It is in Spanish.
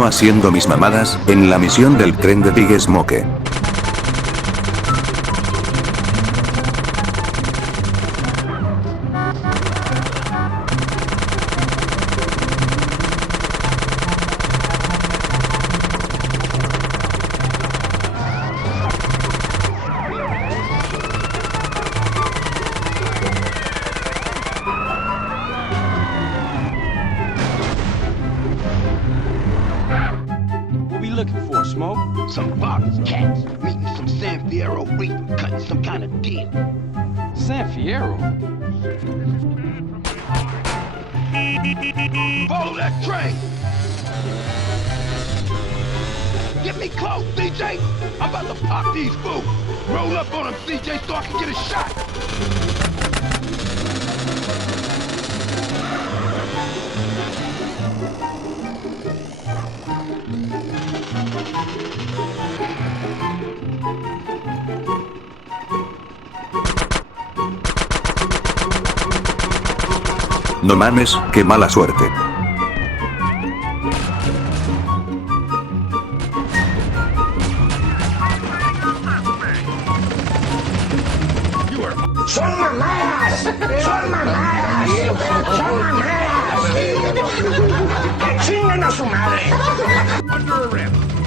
yo haciendo mis mamadas en la misión del tren de Big Smoke. Looking for, Smoke? Some Vargas cats, meeting some San Fierro reef, cutting some kind of deal. San Fierro? Follow that train! Get me close, CJ! I'm about to pop these fools! Roll up on them, CJ, so I can get a shot! No mames, qué mala suerte. ¡Son mamadas! ¡Son mamadas! ¡Son mamadas! ¡Que chinguen a su madre! Under arrest!